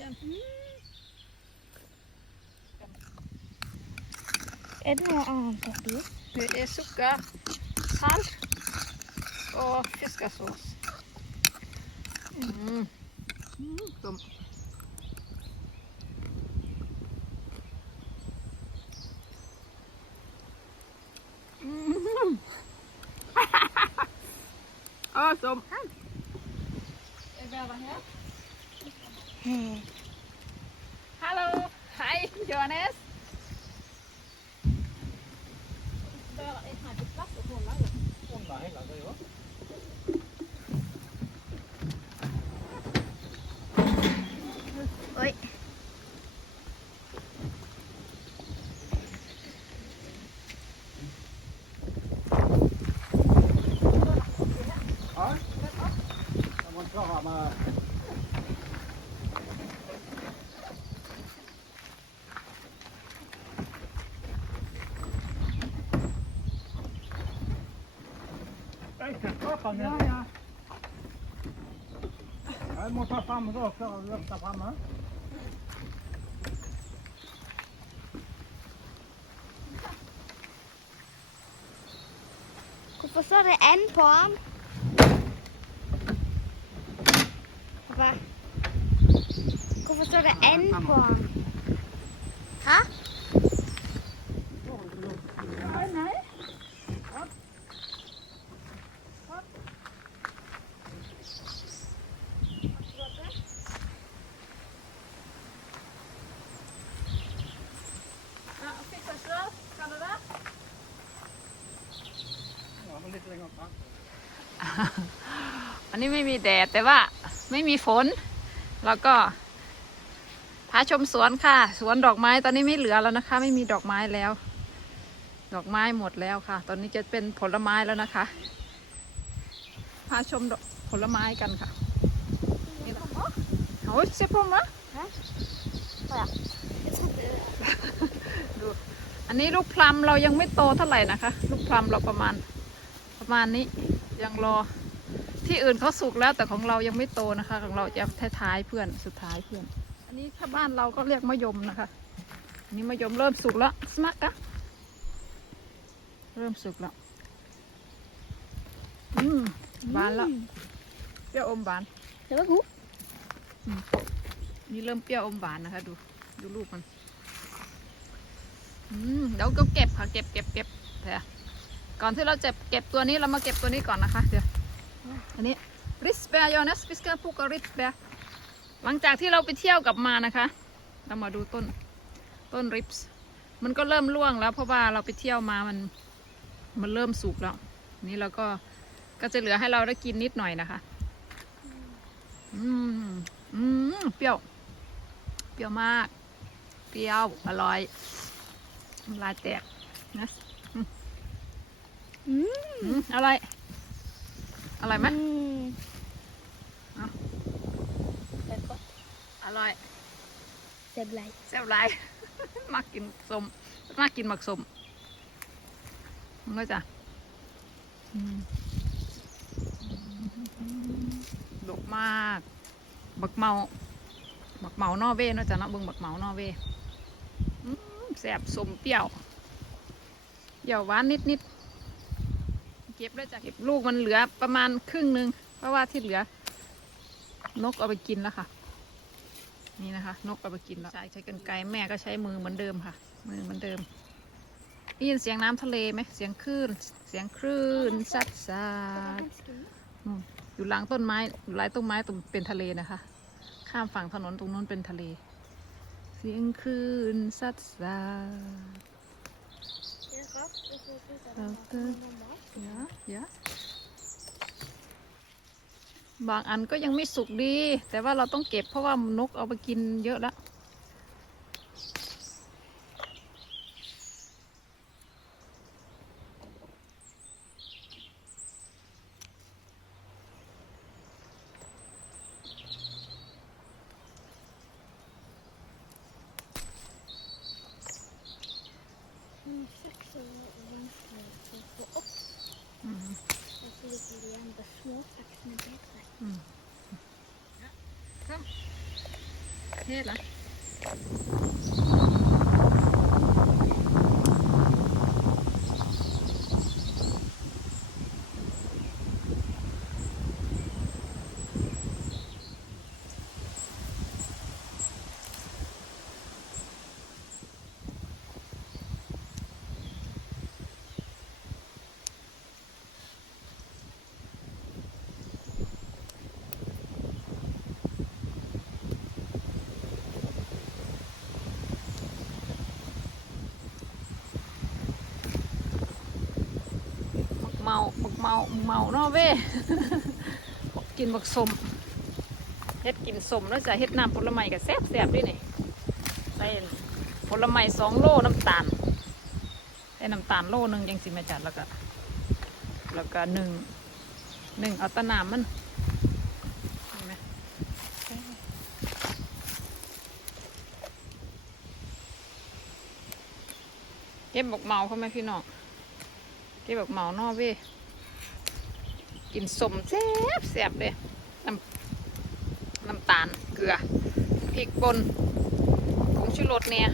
Mm. Er det noe annet oppi? Det er sukker, salt og fiskesaus. Mm. Mm. Mm. awesome. Hey. Is that a hat? Hello. Hi, Johannes. Scheiße, Koffer, ne? Ja, ja. Hij moet dat aan me zo, zo, lucht dat aan me. Professor de N-vorm. Professor de N-vorm. Ha? Huh? วันนี้ไม่มีแดดแต่ว่าไม่มีฝน แล้วก็พาชมสวนค่ะ สวนดอกไม้ตอนนี้ไม่เหลือแล้วนะคะ ไม่มีดอกไม้แล้ว ดอกไม้หมดแล้วค่ะ ตอนนี้จะเป็นผลไม้แล้วนะคะพาชมดอกผลไม้กันค่ะนี่นะโอ้ยเซฟมะ Ja. Jeg trodde ดูอันนี้ลูกพลัมเรายังไม่โตเท่าไหร่นะคะ ลูกพลัมเราประมาณประมาณนี้ยังรอ ที่อื่นเขาสุกแล้วแต่ของเรายังไม่โตนะคะ ของเราจะท้ายๆเพื่อนสุดท้ายเพื่อน อันนี้ถ้าบ้านเราก็เรียกมะยมนะคะอันนี้มะยมเริ่มสุกแล้วสมักกะเริ่มสุกแล้วอืมบานแล้วเปรี้ยวอมบาน Det var god. นี่เริ่มเปรี้ยวอมหวานนะคะ ดูดูลูกมันอืมเดี๋ยวก็เก็บค่ะเก็บเก็บเก็บเดี๋ยวก่อนที่เราจะเก็บตัวนี้เรามาเก็บตัวนี้ก่อนนะคะ เดี๋ยว อันนี้ริสเบยอนัสพิสกาพูกริสเบหลังจากที่เราไปเที่ยวกลับมานะคะ เรามาดูต้นต้นริปส์มันก็เริ่มร่วงแล้ว เพราะว่าเราไปเที่ยวมามันมันเริ่มสุกแล้ว นี่เราก็ก็จะเหลือให้เราได้กินนิดหน่อยนะคะ อืมอืมเปรี้ยว เปรี้ยวมาก เปรี้ยวอร่อยลายแตกนะอืมอร่อย อร่อยไหม Mm. Ja. Det er godt. อร่อย Det ble แซ่บหลายมักกินสมมักกินหมักสมมันก็จะอืมดกมากบักเมาบักเมานอร์เวย์เนาะจ๊ะเนาะเบิ่งบักเมานอร์เวย์อืมแซ่บสมเปรี้ยวเปรี้ยวหวานนิดนิดๆ เก็บแล้วจ้ะเก็บลูกมันเหลือประมาณครึ่งหนึง เพราะว่าที่เหลือนกเอาไปกินแล้วค่ะ นี่นะคะ นกเอาไปกินแล้วใช้ใช้กันไกรแม่ก็ใช้มือเหมือนเดิมค่ะ มือเหมือนเดิมได้ยินเสียงน้ำทะเลไหมเสียงคลื่นเสียงคลื่นซัดซาดนู่นอยู่หลังต้นไม้อยู่หลายต้นไม้ตรงเป็นทะเลนะคะ ข้ามฝั่งถนนตรงนู้นเป็นทะเล เสียงคลื่นซัดซาด เยวเดี๋ยวบางอันก็ยังไม่สุกดี แต่ว่าเราต้องเก็บเพราะว่านกเอาไปกินเยอะแล้ว and the small Kom. Her. เมาบักเมาบกเมาเนาะเว้กินบักสมเฮ็ดกินสมแล้วจะเฮ็ดน้ำผลไม้กับแซ่บแซ่บด้วยนี่ใส่ผลไม้สองโลน้ำตาลใส่น้ำตาลโลหนึงยังสิมาจัดแล้วก็แล้วก็หนึ่งหนึ่งเอาตะน้ำมันเห็นไหมเก็บบกเมาพ่อแม่พี่น้อง ที่แบบเมานอเว้ยกินสมแซ่บแซ่บเลยน้ำน้ำตาลเกลือพริกป่นผงชูรสเนี่ย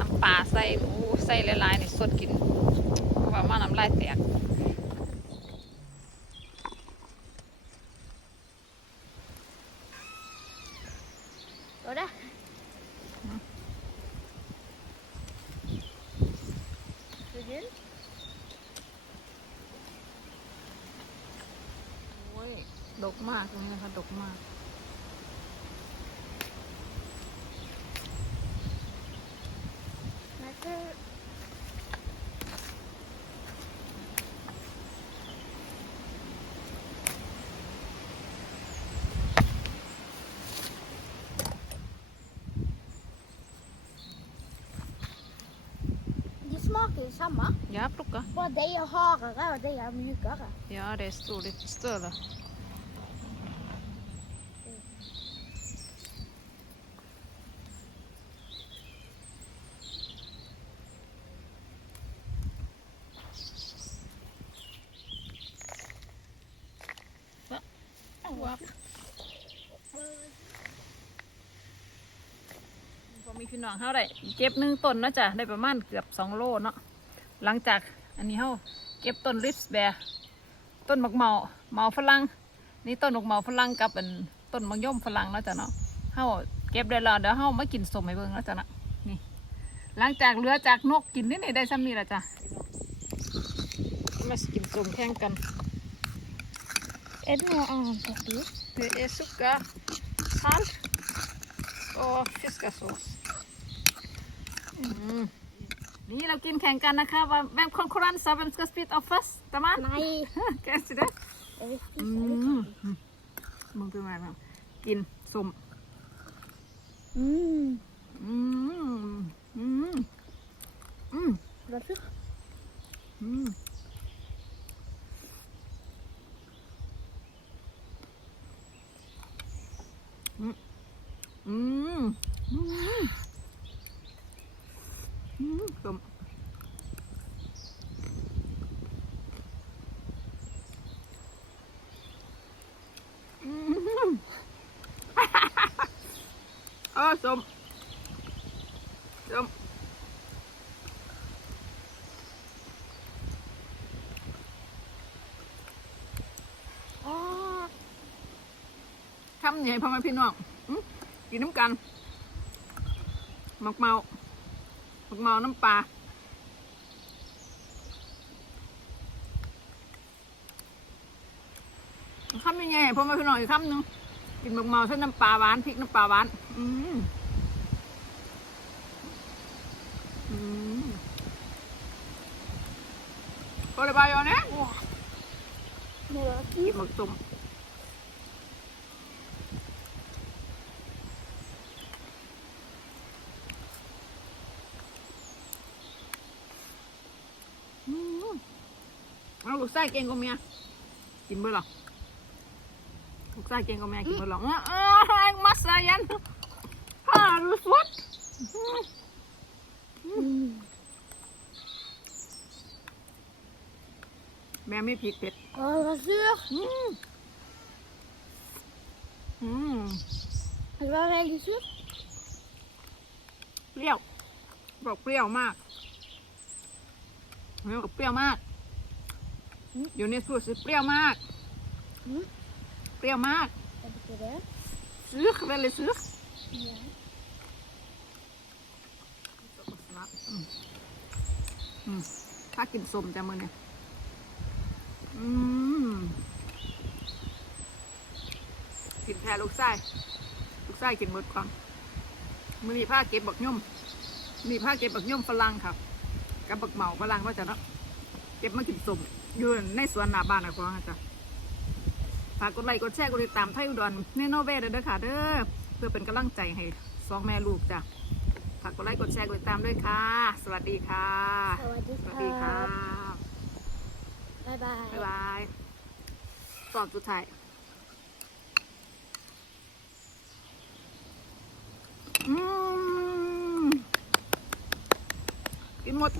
น้ำปลาใส่หนูใส่หลายๆนี่สดกินเพราะว่ามาน้ำลายแตก Då det. Så gul. โอ้ ยดกมากตรงนี้นะคะดกมาก Men så... De smaker ju samma. อย่าปลุกกะ Bara de är harare och de är mjukare. อย่า det är stor lite större Va? Wow. พอมีพี่น้องเขาได้เก็บหนึ่งต้นเนาะจ้ะได้ประมาณเกือบสองโลเนาะ หลังจากอันนี้เขาเก็บต้นริสแบร์ต้นมะเมาเมาฝรั่งนี่ต้นมะเมาฝรั่งกับเป็นต้นมะย่อมฝรั่งเนาะจ้ะเนาะเขาเก็บได้แล้วเดี๋ยวเขามากินสมให้เบิ่งเนาะจ้ะเนาะนี่ หลังจากเหลือจากนกกินนี่นี่ได้ซ้ำนี่ละจ้ะมากินสมแข่งกัน Är det något annat att du? Det är socker, salt och fiskasås. Mm. นี่เรากินแข่งกันนะคะว่าแบมคอนครันซ์ vem ska spit av först ตะมัน Nej. Kanske det Jag vill อื spisa มมึงเป็นไงบ้างกินสม Mm. อืมอืมอืม Varför? อืมอืมอืมอืมอืมสมอืม เออ สมสมทำใหญ่พ่อแม่พี่น้องกินน้ำกันหมักเมาหมักเมาน้ำปลาคำยังไงพ่อแม่พี่น้องอีกคำหนึ่ง กินหมักเมาเส้นน้ำปลาหวานพริกน้ำปลาหวาน อืมอืมก็เลยไปเอาเนี่ย Det var กินหมักตุ่มอืมเอาลูกไส้เก่งกว่าเมียกินเบอร์หรอ ลูกไส้เก่งกว่าเมียกินเบอร์หรออะอะมาสายันฮ่ารู้สวด Mm. แม่ไม่ผิดเผ็ด Åh, vad sur. อืมอืม Det var väldigt surt. เปรี้ยว บอกเปรี้ยวมากเฮ้ยบอกเปรี้ยวมากอยู่ในสูตรสิเปรี้ยวมาก Mm. เปรี้ยวมากซื้อเวลเลยซื้อถ้ากินสมจะมือเนี่ยกินแพรลูกไส้ลูกไส้กินหมดความมือมีผ้าเก็บบักย่อมมีผ้าเก็บบักย่อมฝรั่งครับกับบักเหมาฝรั่งว่าจะเนาะเก็บมากินสมอยู่ในสวนหน้าบ้านนะควงจ้ะ ฝากกดไลค์กดแชร์กดติดตามไทยอุดรในโนเวเด้อค่ะเด้อเพื่อเป็นกำลังใจให้สองแม่ลูกจ้ะฝากกดไลค์กดแชร์กดติดตามด้วยค่ะ สวัสดีค่ะ สวัสดีค่ะ Bye bye. บ๊ายบายตอนสุดท้ายอืมกินหมด